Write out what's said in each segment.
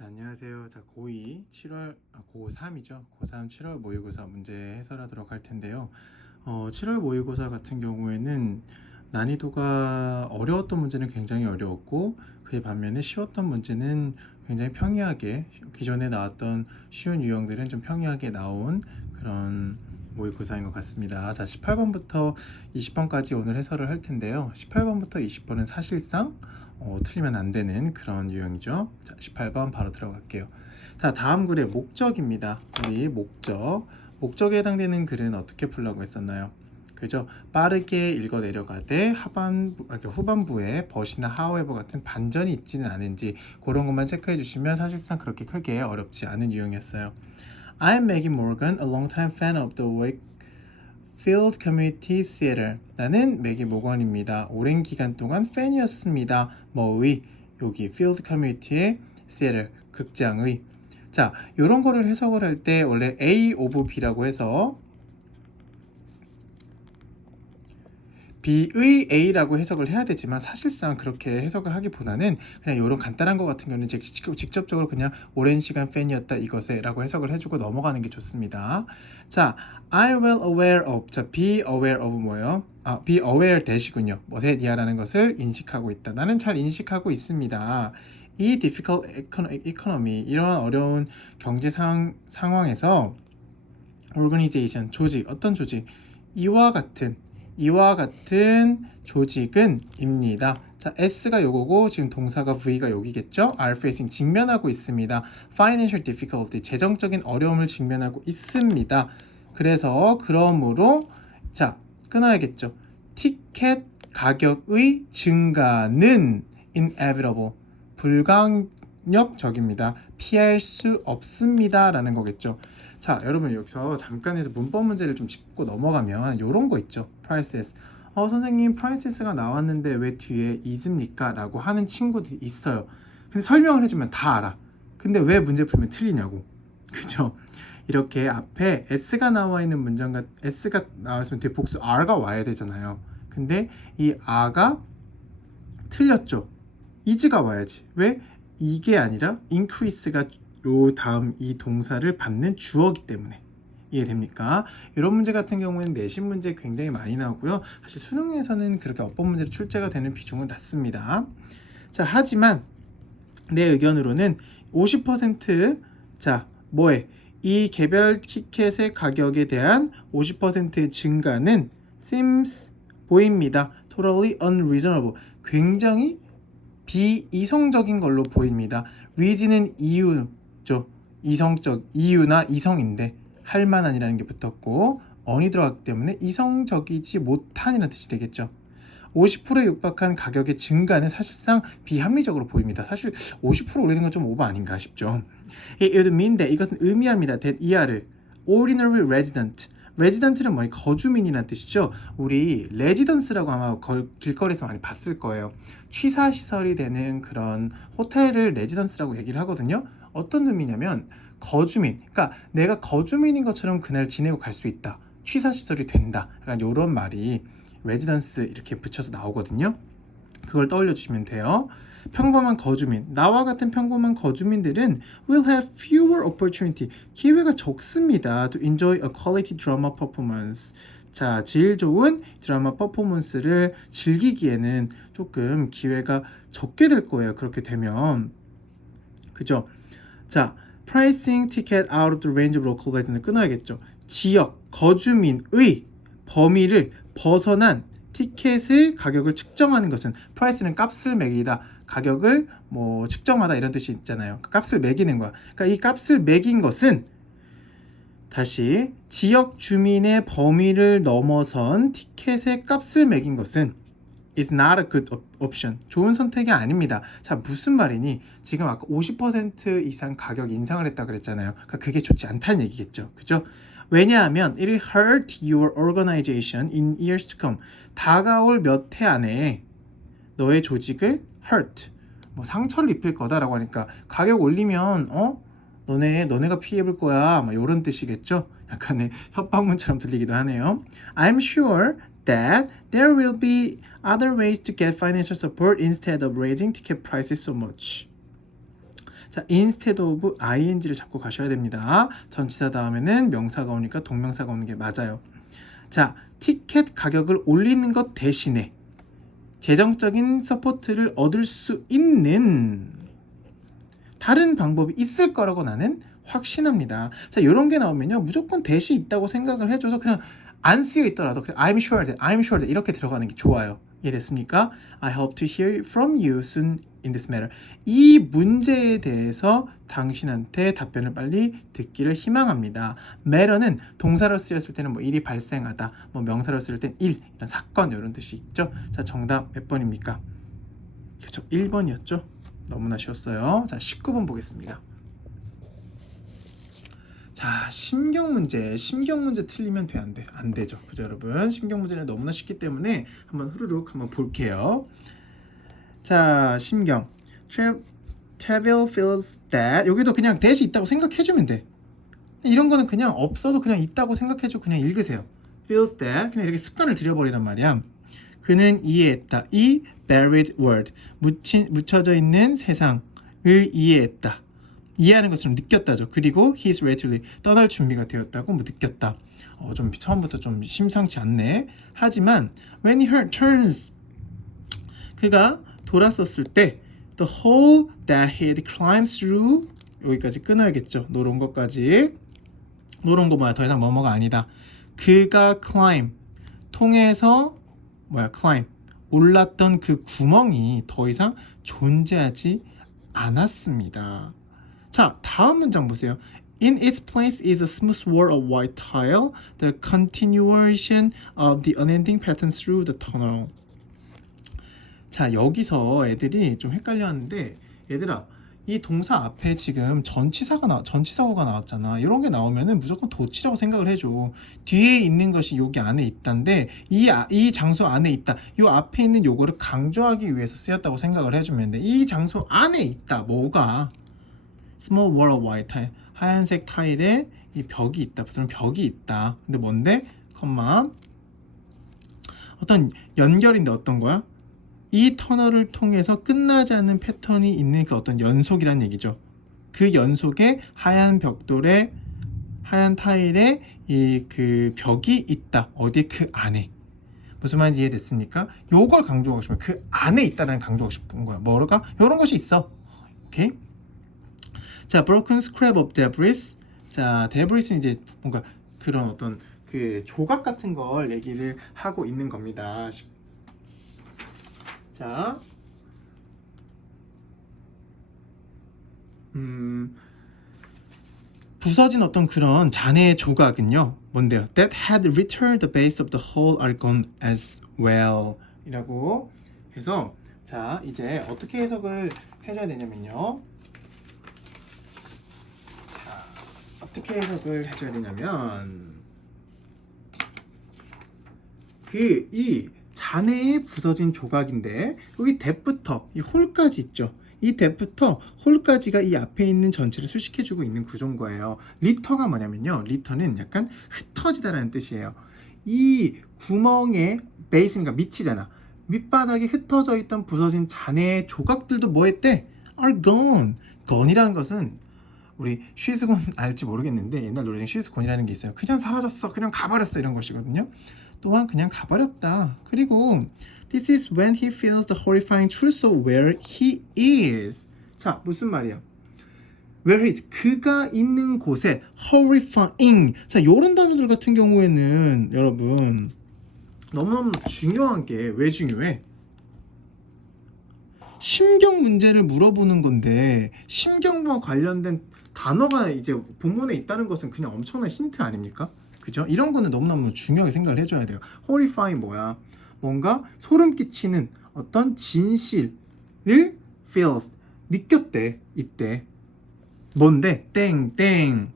자, 안녕하세요. 자, 고2 7월 고3이죠. 고3 7월 모의고사 문제 해설하도록 할 텐데요. 7월 모의고사 같은 경우에는 난이도가 어려웠던 문제는 굉장히 어려웠고, 그에 반면에 쉬웠던 문제는 굉장히 평이하게, 기존에 나왔던 쉬운 유형들은 좀 평이하게 나온 그런 모의고사인 것 같습니다. 자, 18번부터 20번까지 오늘 해설을 할 텐데요. 18번부터 20번은 사실상 틀리면 안 되는 그런 유형이죠. 자, 18번 바로 들어갈게요. 자, 다음 글의 목적입니다. 우리 목적에 해당되는 글은 어떻게 풀라고 했었나요? 그죠? 빠르게 읽어 내려가되 후반부에 but이나 however 같은 반전이 있지는 않은지 그런 것만 체크해 주시면 사실상 그렇게 크게 어렵지 않은 유형이었어요. I'm Maggie Morgan, a long-time fan of the Wakefield Community Theater. 나는 매기 모건입니다. 오랜 기간 동안 팬이었습니다. 뭐의? 여기 Field Community의 Theater, 극장의. 자, 이런 거를 해석을 할 때 원래 A of B라고 해서 B의 A라고 해석을 해야 되지만 사실상 그렇게 해석을 하기보다는 그냥 이런 간단한 거 같은 경우는 직접적으로 그냥 오랜 시간 팬이었다 이것에 라고 해석을 해주고 넘어가는 게 좋습니다. 자, I'm well aware of. 자, be aware of 뭐예요? be aware that이군요. that이야라는 것을 인식하고 있다. 나는 잘 인식하고 있습니다. 이 difficult economy, 이러한 어려운 경제 상황에서 organization, 조직, 어떤 조직? 이와 같은 조직은 입니다. 자, S가 요거고 지금 동사가 V가 여기겠죠? are facing, 직면하고 있습니다. financial difficulty, 재정적인 어려움을 직면하고 있습니다. 그러므로 자, 끊어야겠죠. 티켓 가격의 증가는 inevitable, 불가역적입니다. 피할 수 없습니다 라는 거겠죠. 자, 여러분 여기서 잠깐에서 문법 문제를 좀 짚고 넘어가면 이런 거 있죠. prices. 선생님 prices가 나왔는데 왜 뒤에 is입니까? 라고 하는 친구들이 있어요. 근데 설명을 해주면 다 알아. 근데 왜 문제 풀면 틀리냐고. 그죠? 이렇게 앞에 s가 나와 있는 문장과 s가 나왔으면 뒤에 복수 r가 와야 되잖아요. 근데 이 r가 틀렸죠. is가 와야지. 왜? 이게 아니라 increase가 요 다음 이 동사를 받는 주어기 때문에. 이해됩니까? 이런 문제 같은 경우에는 내신 문제 굉장히 많이 나오고요. 사실 수능에서는 그렇게 어법 문제로 출제가 되는 비중은 낮습니다. 자, 하지만 내 의견으로는 50% 자, 뭐에? 이 개별 티켓의 가격에 대한 50% 증가는 seems 보입니다. totally unreasonable. 굉장히 비이성적인 걸로 보입니다. reason은 이유죠. 이성적, 이유나 이성인데 할만한이라는 게 붙었고 on이 들어갔기 때문에 이성적이지 못한이라는 뜻이 되겠죠. 50%에 육박한 가격의 증가는 사실상 비합리적으로 보입니다. 사실 50% 오르는 건 좀 오버 아닌가 싶죠. It would mean that, 이것은 의미합니다. that 이하를 ordinary resident, resident는 뭐니? 거주민이라는 뜻이죠. 우리 residence라고 아마 길거리에서 많이 봤을 거예요. 취사시설이 되는 그런 호텔을 residence라고 얘기를 하거든요. 어떤 의미냐면 거주민, 그러니까 내가 거주민인 것처럼 그날 지내고 갈 수 있다. 취사시설이 된다. 약간 이런 말이 레지던스 이렇게 붙여서 나오거든요. 그걸 떠올려 주시면 돼요. 평범한 거주민, 나와 같은 평범한 거주민들은 will have fewer opportunity, 기회가 적습니다. to enjoy a quality drama performance. 자, 질 좋은 드라마 퍼포먼스를 즐기기에는 조금 기회가 적게 될 거예요. 그렇게 되면. 그죠? 자, pricing ticket out of the range of local residents 끊어야겠죠. 지역, 거주민의 범위를 벗어난 티켓의 가격을 측정하는 것은, price는 값을 매기다, 가격을 뭐 측정하다 이런 뜻이 있잖아요. 값을 매기는 거야. 그러니까 이 값을 매긴 것은, 다시 지역 주민의 범위를 넘어선 티켓의 값을 매긴 것은 is not a good option. 좋은 선택이 아닙니다. 자, 무슨 말이니? 지금 아까 50% 이상 가격 인상을 했다 그랬잖아요. 그러니까 그게 좋지 않다는 얘기겠죠. 그죠? 왜냐하면 it will hurt your organization in years to come. 다가올 몇 해 안에 너의 조직을 hurt, 뭐 상처를 입힐 거다라고 하니까 가격 올리면 너네가 피해 볼 거야. 막 이런 뜻이겠죠. 약간의 협박문처럼 들리기도 하네요. I'm sure that there will be other ways to get financial support instead of raising ticket prices so much. 자, instead of ing를 잡고 가셔야 됩니다. 전치사 다음에는 명사가 오니까 동명사가 오는 게 맞아요. 자, 티켓 가격을 올리는 것 대신에 재정적인 서포트를 얻을 수 있는 다른 방법이 있을 거라고 나는 확신합니다. 자, 이런 게 나오면요, 무조건 대시 있다고 생각을 해줘서 그냥 안 쓰여 있더라도 그냥 I'm sure that, I'm sure that 이렇게 들어가는 게 좋아요. 이해됐습니까? I hope to hear from you soon in this matter. 이 문제에 대해서 당신한테 답변을 빨리 듣기를 희망합니다. matter는 동사로 쓰였을 때는 뭐 일이 발생하다, 뭐 명사로 쓰일 땐 일, 이런 사건 이런 뜻이 있죠. 자, 정답 몇 번입니까? 그쵸, 1번이었죠. 너무나 쉬웠어요. 자, 19번 보겠습니다. 자, 심경 문제 틀리면 돼, 안 돼? 안 되죠. 그죠, 여러분? 심경 문제는 너무나 쉽기 때문에 한번 후루룩 한번 볼게요. 자, 심경. Travel feels that. 여기도 그냥 that이 있다고 생각해주면 돼. 이런 거는 그냥 없어도 그냥 있다고 생각해주고 그냥 읽으세요. feels that. 그냥 이렇게 습관을 들여버리란 말이야. 그는 이해했다. 이 buried word. 묻혀져 있는 세상을 이해했다. 이해하는 것처럼 느꼈다죠. 그리고 he's ready to leave. 떠날 준비가 되었다고 뭐 느꼈다. 좀 처음부터 좀 심상치 않네. 하지만 when he turns, 그가 돌았었을 때 the hole that he had climbed through, 여기까지 끊어야겠죠. 노란 것까지. 노란 거 뭐야, 더 이상 뭐뭐가 아니다. 그가 climb, 통해서 climb, 올랐던 그 구멍이 더 이상 존재하지 않았습니다. 자, 다음 문장 보세요. In its place is a smooth wall of white tile, the continuation of the unending pattern through the tunnel. 자, 여기서 애들이 좀 헷갈려 하는데, 얘들아, 이 동사 앞에 지금 전치사구가 나왔잖아. 이런 게 나오면은 무조건 도치라고 생각을 해줘. 뒤에 있는 것이 여기 안에 있다인데, 이 장소 안에 있다. 이 앞에 있는 요거를 강조하기 위해서 쓰였다고 생각을 해주면 돼. 이 장소 안에 있다. 뭐가? Small wall of white tile. 하얀색 타일에 이 벽이 있다. 그런 벽이 있다. 근데 뭔데? 어떤 연결인데 어떤 거야? 이 터널을 통해서 끝나지 않는 패턴이 있는 그 어떤 연속이란 얘기죠. 그 연속에 하얀 벽돌에 하얀 타일에 이 그 벽이 있다. 어디 그 안에. 무슨 말인지 이해됐습니까? 요걸 강조하고 싶으면 그 안에 있다라는 강조하고 싶은 거야. 뭐가? 이런 것이 있어. 오케이? 자, broken scrap of debris. 자, debris는 이제 뭔가 그런 어떤 그 조각 같은 걸 얘기를 하고 있는 겁니다. 자, 부서진 어떤 그런 잔해의 조각은요, 뭔데요? That had returned the base of the whole are gone as well. 이라고 해서, 자, 이제 어떻게 해석을 해줘야 되냐면요. 자, 어떻게 해석을 해줘야 되냐면, 이 잔해에 부서진 조각인데 여기 dep부터 이 홀까지 있죠. 이 dep부터 홀까지가 이 앞에 있는 전체를 수식해주고 있는 구조인 거예요. 리터가 뭐냐면요, 리터는 약간 흩어지다라는 뜻이에요. 이 구멍의 베이스니까 밑이잖아. 밑바닥에 흩어져 있던 부서진 잔해의 조각들도 뭐 했대? are gone. gone이라는 것은 우리 쉬스곤 알지 모르겠는데 옛날 노래 중에 쉬스곤이라는 게 있어요. 그냥 사라졌어, 그냥 가버렸어, 이런 것이거든요. 또한 그냥 가버렸다. 그리고 This is when he feels the horrifying truth of where he is. 자, 무슨 말이야? Where he is. 그가 있는 곳에 horrifying. 자, 요런 단어들 같은 경우에는 여러분 너무너무 중요한 게 왜 중요해? 심경 문제를 물어보는 건데 심경과 관련된 단어가 이제 본문에 있다는 것은 그냥 엄청난 힌트 아닙니까? 그죠? 이런 거는 너무너무 중요하게 생각을 해줘야 돼요. horrifying 뭐야? 뭔가 소름 끼치는 어떤 진실을 feels, 느꼈대, 이때. 뭔데? 땡땡.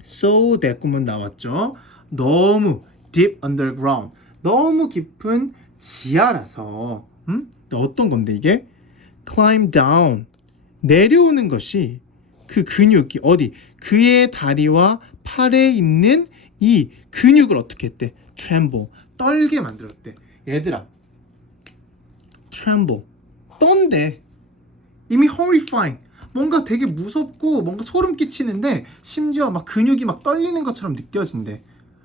So that 구문 나왔죠. 너무 deep underground, 너무 깊은 지하라서 어떤 건데 이게? climb down, 내려오는 것이 그 근육이 어디? 그의 다리와 팔에 있는 이 근육을 어떻게 했대? tremble, 떨게 만들었대. 얘들아, tremble, 떤데. 이미 horrifying, 뭔가 되게 무섭고 뭔가 소름 끼치는데 심지어 막 근육이 막 떨리는 것처럼 느껴진대.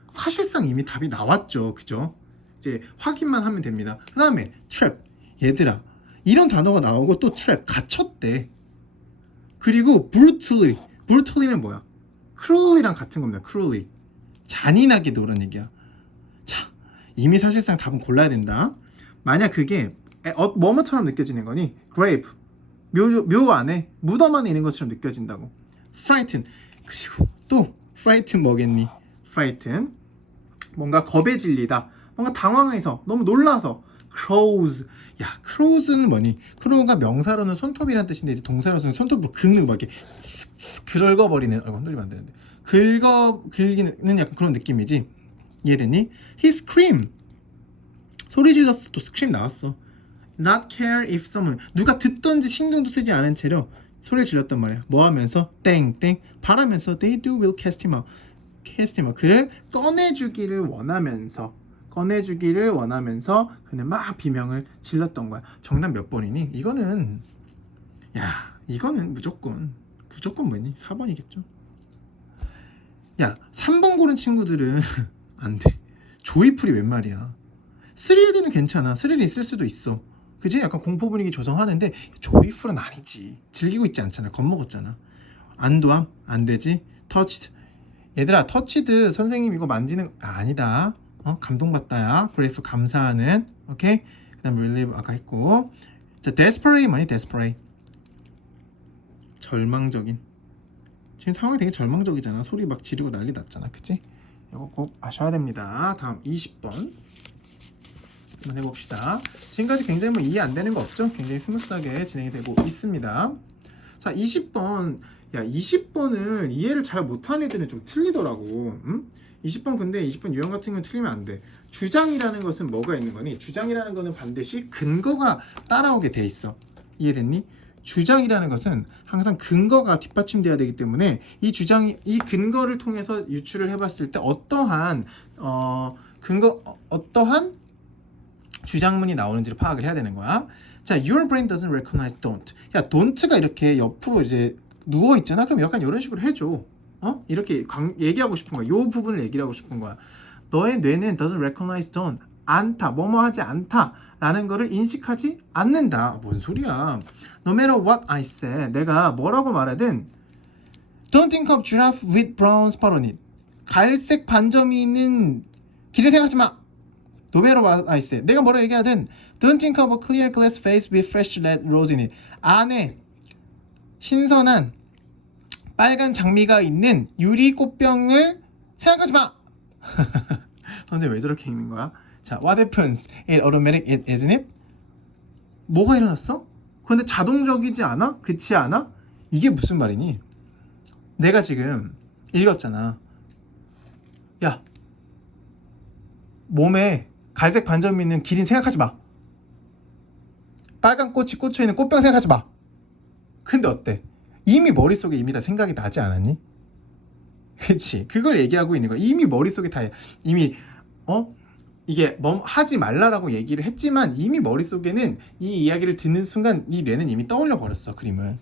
사실상 이미 답이 나왔죠. 그죠? 이제 확인만 하면 됩니다. 그 다음에 trap. 얘들아, 이런 단어가 나오고 또 trap, 갇혔대. 그리고 brutally. brutally는 뭐야? cruelly랑 같은 겁니다. cruelly. 잔인하게 노란 얘기야. 자, 이미 사실상 답은 골라야 된다. 만약 그게 뭐뭐처럼 느껴지는 거니? grave. 묘 안에, 무덤 안에 있는 것처럼 느껴진다고. frighten. 그리고 또 frighten 뭐겠니? frighten. 뭔가 겁에 질리다. 뭔가 당황해서, 너무 놀라서. crows. 야, crows는 뭐니? crow가 명사로는 손톱이란 뜻인데 이제 동사로서는 손톱으로 긁는 막 이렇게 긁어버리는. 흔들리면 안 되는데. 긁기는 약간 그런 느낌이지. 이해됐니? he screamed. 소리 질렀어. 또 scream 나왔어. not care if someone. 누가 듣던지 신경도 쓰지 않은 채로 소리를 질렀단 말이야. 뭐 하면서? 땡땡 바라면서 they do will cast him out. cast him out. 그를 꺼내주기를 원하면서 그는 막 비명을 질렀던 거야. 정답 몇 번이니? 이거는 무조건 뭐니? 4번이겠죠. 야, 3번 고른 친구들은 안 돼. 조이풀이 웬 말이야. 스릴들은 괜찮아. 스릴이 있을 수도 있어. 그지? 약간 공포 분위기 조성하는데 조이풀은 아니지. 즐기고 있지 않잖아. 겁먹었잖아. 안도함? 안 되지. 터치드. 얘들아, 터치드 선생님 이거 만지는 아니다. 감동받다야. grateful 감사하는. 오케이? 그다음 relieve 아까 했고. 자, desperate 뭐니? desperate. 절망적인. 지금 상황이 되게 절망적이잖아. 소리 막 지르고 난리 났잖아. 그치? 이거 꼭 아셔야 됩니다. 다음 20번 한번 해봅시다. 지금까지 굉장히 뭐 이해 안 되는 거 없죠? 굉장히 스무스하게 진행이 되고 있습니다. 자, 20번. 야, 20번을 이해를 잘 못하는 애들은 좀 틀리더라고. 20번 근데 20번 유형 같은 건 틀리면 안 돼. 주장이라는 것은 뭐가 있는 거니? 주장이라는 거는 반드시 근거가 따라오게 돼 있어. 이해됐니? 주장이라는 것은 항상 근거가 뒷받침돼야 되기 때문에 이 근거를 통해서 유추를 해봤을 때 어떠한 주장문이 나오는지를 파악을 해야 되는 거야. 자, your brain doesn't recognize don't. 야, don't가 이렇게 옆으로 이제 누워 있잖아. 그럼 약간 이런 식으로 해줘. 이렇게 얘기하고 싶은 거야. 요 부분을 얘기를 하고 싶은 거야. 너의 뇌는 doesn't recognize don't. 않다, 뭐뭐 하지 않다 라는 거를 인식하지 않는다. 뭔 소리야. No matter what I say, 내가 뭐라고 말하든 Don't think of giraffe with brown spot on it. 갈색 반점이 있는 길을 생각하지 마. No matter what I say, 내가 뭐라고 얘기하든 Don't think of a clear glass vase with fresh red rose in it. 안에 신선한 빨간 장미가 있는 유리 꽃병을 생각하지 마. 선생님 왜 저렇게 읽는 거야? 자, what happens? It automatic, isn't it? 뭐가 일어났어? 근데 자동적이지 않아? 그렇지 않아? 이게 무슨 말이니? 내가 지금 읽었잖아. 야, 몸에 갈색 반점이 있는 기린 생각하지 마. 빨간 꽃이 꽂혀 있는 꽃병 생각하지 마. 근데 어때? 이미 머릿속에 이미 다 생각이 나지 않았니? 그치? 그걸 얘기하고 있는 거야. 이미 머릿속에 다 이미 이게 하지 말라라고 얘기를 했지만 이미 머릿속에는 이 이야기를 듣는 순간 이 뇌는 이미 떠올려 버렸어. 그림을.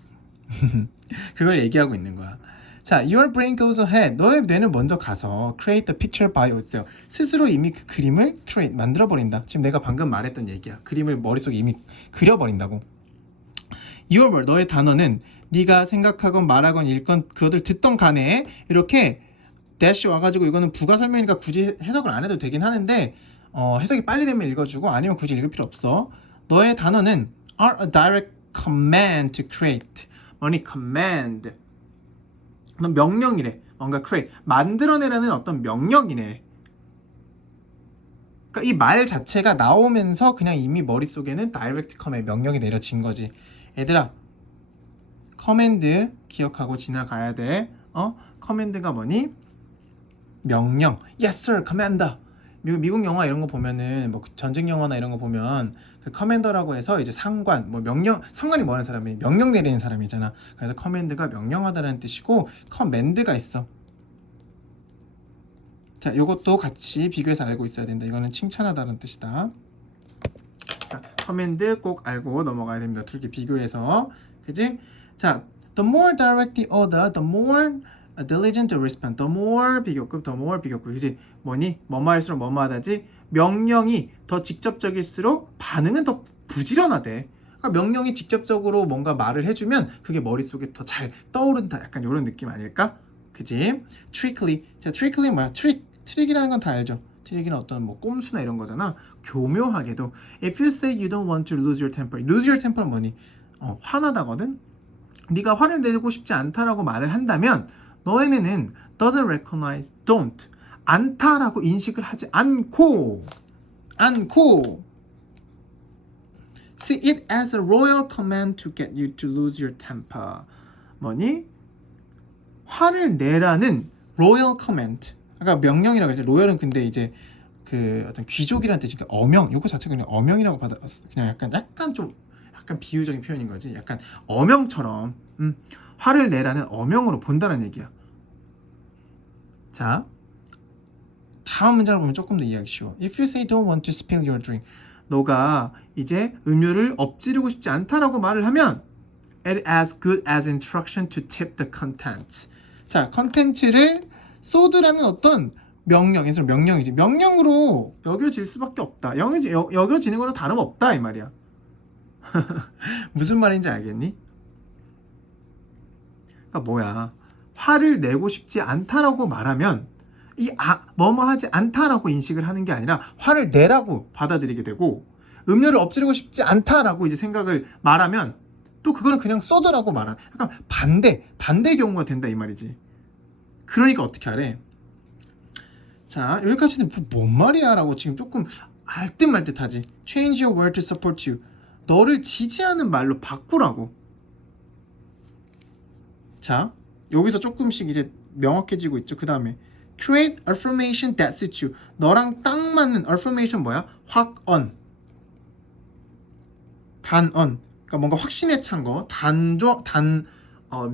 그걸 얘기하고 있는 거야. 자, your brain goes ahead. 너의 뇌는 먼저 가서 create the picture by yourself. 스스로 이미 그 그림을 create 만들어 버린다. 지금 내가 방금 말했던 얘기야. 그림을 머릿속에 이미 그려 버린다고. your word, 너의 단어는 네가 생각하건 말하건 읽건 그것을 듣던 간에 이렇게 dash 와가지고 이거는 부가 설명이니까 굳이 해석을 안 해도 되긴 하는데 해석이 빨리 되면 읽어주고 아니면 굳이 읽을 필요 없어. 너의 단어는 are a direct command to create. 뭐니? command. 넌 명령이래. 뭔가 create. 만들어내라는 어떤 명령이네. 그러니까 이 말 자체가 나오면서 그냥 이미 머릿속에는 direct command 명령이 내려진 거지. 얘들아, 커맨드 기억하고 지나가야 돼. 커맨드가 뭐니? 명령. Yes sir, commander. 미국 영화 이런 거 보면은 뭐 전쟁 영화나 이런 거 보면 그 커맨더라고 해서 이제 상관, 뭐 상관이 뭐 하는 사람이 명령 내리는 사람이잖아. 그래서 커맨드가 명령하다라는 뜻이고 커맨드가 있어. 자, 이것도 같이 비교해서 알고 있어야 된다. 이거는 칭찬하다는 뜻이다. 자, 커맨드 꼭 알고 넘어가야 됩니다. 두 개 비교해서. 그지? 자, The more direct the order, the more diligent the response. The more 비교급, the more 비교급. 그지? 뭐니? 뭐뭐할수록 뭐뭐하다지. 명령이 더 직접적일수록 반응은 더 부지런하대. 그러니까 명령이 직접적으로 뭔가 말을 해주면 그게 머릿속에 더 잘 떠오른다. 약간 이런 느낌 아닐까? 그지? Trickly. 자, trickly 뭐야? 트릭이라는 건 다 알죠? 트릭이는 어떤 뭐 꼼수나 이런 거잖아. 교묘하게도 If you say you don't want to lose your temper. Lose your temper는 뭐니? 화나다거든? 네가 화를 내고 싶지 않다라고 말을 한다면 너희는 doesn't recognize, don't 않다라고 인식을 하지 않고 see it as a royal command to get you to lose your temper. 뭐니? 화를 내라는 royal command. 아까 명령이라고 그랬지. 로열은 근데 이제 그 어떤 귀족이라는 뜻이니까 어명. 요거 자체가 그냥 어명이라고 받았어. 그냥 약간 좀 약간 비유적인 표현인 거지. 약간 어명처럼 화를 내라는 어명으로 본다는 얘기야. 자, 다음 문장을 보면 조금 더 이해하기 쉬워. If you say don't want to spill your drink, 너가 이제 음료를 엎지르고 싶지 않다라고 말을 하면 it as good as instruction to tip the contents. 자, 컨텐츠를 쏟으라는 어떤 명령에서 명령이지. 명령으로 여겨질 수밖에 없다. 여겨지는 거랑 다름없다 이 말이야. 무슨 말인지 알겠니? 그러니까 뭐야? 화를 내고 싶지 않다라고 말하면 뭐뭐 하지 않다라고 인식을 하는 게 아니라 화를 내라고 받아들이게 되고 음료를 엎지르고 싶지 않다라고 이제 생각을 말하면 또 그거는 그냥 쏟으라고 말한 약간 반대 경우가 된다 이 말이지. 그러니까 어떻게 하래? 자, 여기까지는 뭔 말이야 라고 지금 조금 알듯말듯하지. Change your word to support you. 너를 지지하는 말로 바꾸라고. 자, 여기서 조금씩 이제 명확해지고 있죠. 그 다음에 create affirmation that suits you. 너랑 딱 맞는 affirmation 뭐야? 확언, 단언. 그러니까 뭔가 확신에 찬 거,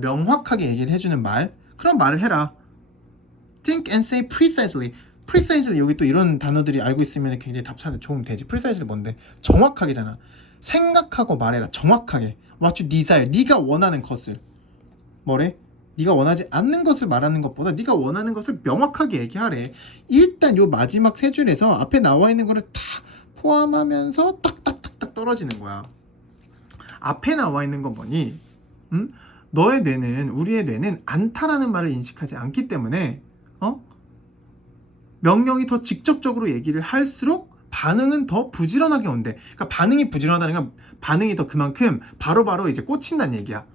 명확하게 얘기를 해주는 말. 그런 말을 해라. Think and say precisely. precisely 여기 또 이런 단어들이 알고 있으면 굉장히 답사는 좋으면 되지. precisely 뭔데? 정확하게잖아. 생각하고 말해라. 정확하게. What you desire. 네가 원하는 것을. 뭐래? 네가 원하지 않는 것을 말하는 것보다 네가 원하는 것을 명확하게 얘기하래. 일단 요 마지막 세 줄에서 앞에 나와 있는 거를 다 포함하면서 딱딱딱딱 떨어지는 거야. 앞에 나와 있는 건 뭐니? 너의 뇌는, 우리의 뇌는 않다라는 말을 인식하지 않기 때문에 명령이 더 직접적으로 얘기를 할수록 반응은 더 부지런하게 온대. 그러니까 반응이 부지런하다는 건 반응이 더 그만큼 바로바로 이제 꽂힌다는 얘기야.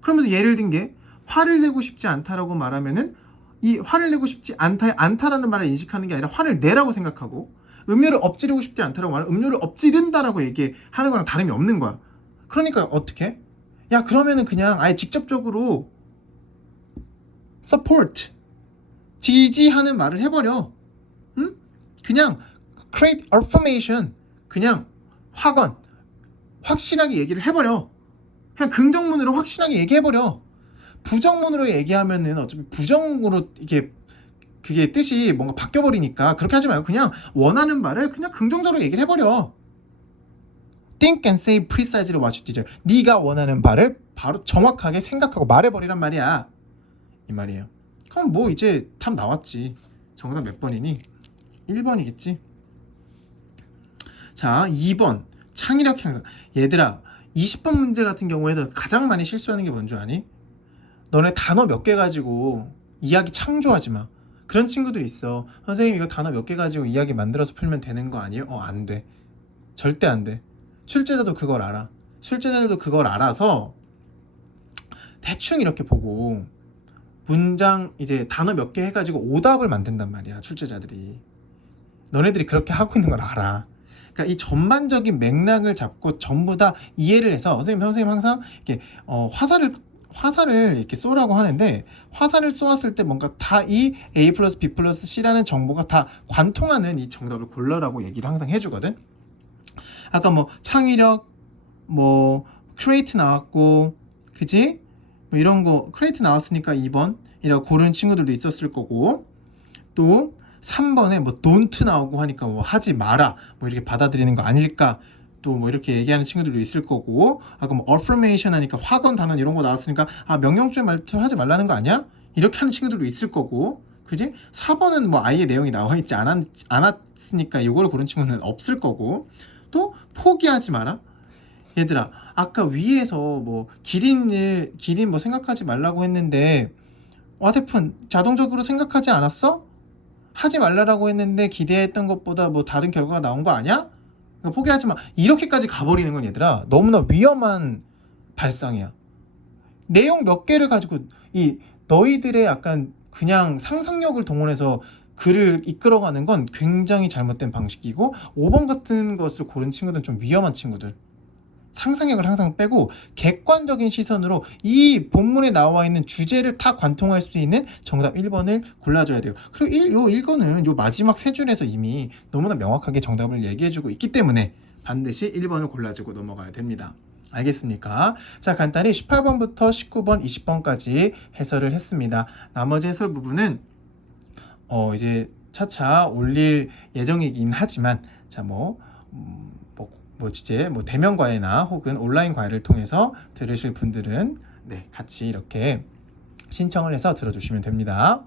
그러면서 예를 든 게 화를 내고 싶지 않다라고 말하면은 이 화를 내고 싶지 않다라는 말을 인식하는 게 아니라 화를 내라고 생각하고 음료를 엎지르고 싶지 않다라고 말하면 음료를 엎지른다라고 얘기하는 거랑 다름이 없는 거야. 그러니까 어떻게? 야, 그러면은 그냥 아예 직접적으로 support 지지하는 말을 해버려. 응? 그냥 create affirmation 그냥 확언 확실하게 얘기를 해버려. 그냥 긍정문으로 확실하게 얘기해버려. 부정문으로 얘기하면은 어차피 부정으로 이게 그게 뜻이 뭔가 바뀌어버리니까 그렇게 하지 말고 그냥 원하는 말을 그냥 긍정적으로 얘기를 해버려. Think and say precisely what you desire. 네가 원하는 말을 바로 정확하게 생각하고 말해버리란 말이야. 이 말이에요. 그럼 뭐 이제 답 나왔지. 정답 몇 번이니? 1번이겠지. 자, 2번 창의력 향상. 얘들아 20번 문제 같은 경우에도 가장 많이 실수하는 게 뭔 줄 아니? 너네 단어 몇 개 가지고 이야기 창조하지 마. 그런 친구들 있어. 선생님 이거 단어 몇 개 가지고 이야기 만들어서 풀면 되는 거 아니에요? 안 돼. 절대 안 돼. 출제자도 그걸 알아. 출제자들도 그걸 알아서 대충 이렇게 보고 문장 이제 단어 몇 개 해가지고 오답을 만든단 말이야. 출제자들이. 너네들이 그렇게 하고 있는 걸 알아. 그러니까 이 전반적인 맥락을 잡고 전부 다 이해를 해서 선생님 항상 이렇게 화살을 이렇게 쏘라고 하는데 화살을 쏘았을 때 뭔가 다 이 A 플러스 B 플러스 C라는 정보가 다 관통하는 이 정답을 골라라고 얘기를 항상 해주거든. 아까 뭐 창의력, 뭐 크리에이트 나왔고, 그지? 뭐 이런 거 크리에이트 나왔으니까 2번 이라고 고른 친구들도 있었을 거고, 또 3번에 뭐 don't 나오고 하니까 뭐 하지 마라 뭐 이렇게 받아들이는 거 아닐까 또 뭐 이렇게 얘기하는 친구들도 있을 거고, 아까 뭐 affirmation 하니까 확언 단언 이런 거 나왔으니까 명령조의 말투 하지 말라는 거 아니야? 이렇게 하는 친구들도 있을 거고, 그지? 4번은 뭐 아예 내용이 나와 있지 않았으니까 이걸 고른 친구는 없을 거고, 또 포기하지 마라. 얘들아, 아까 위에서 뭐 기린 뭐 생각하지 말라고 했는데 와테픈 자동적으로 생각하지 않았어? 하지 말라고 했는데 기대했던 것보다 뭐 다른 결과가 나온 거 아니야? 그러니까 포기하지 마. 이렇게까지 가버리는 건 얘들아 너무나 위험한 발상이야. 내용 몇 개를 가지고 이 너희들의 약간 그냥 상상력을 동원해서 글을 이끌어가는 건 굉장히 잘못된 방식이고, 5번 같은 것을 고른 친구들은 좀 위험한 친구들. 상상력을 항상 빼고 객관적인 시선으로 이 본문에 나와 있는 주제를 다 관통할 수 있는 정답 1번을 골라줘야 돼요. 그리고 요 1번은 요 마지막 세 줄에서 이미 너무나 명확하게 정답을 얘기해주고 있기 때문에 반드시 1번을 골라주고 넘어가야 됩니다. 알겠습니까? 자, 간단히 18번부터 19번, 20번까지 해설을 했습니다. 나머지 해설 부분은 이제 차차 올릴 예정이긴 하지만, 자, 대면 과외나 혹은 온라인 과외를 통해서 들으실 분들은 같이 이렇게 신청을 해서 들어주시면 됩니다.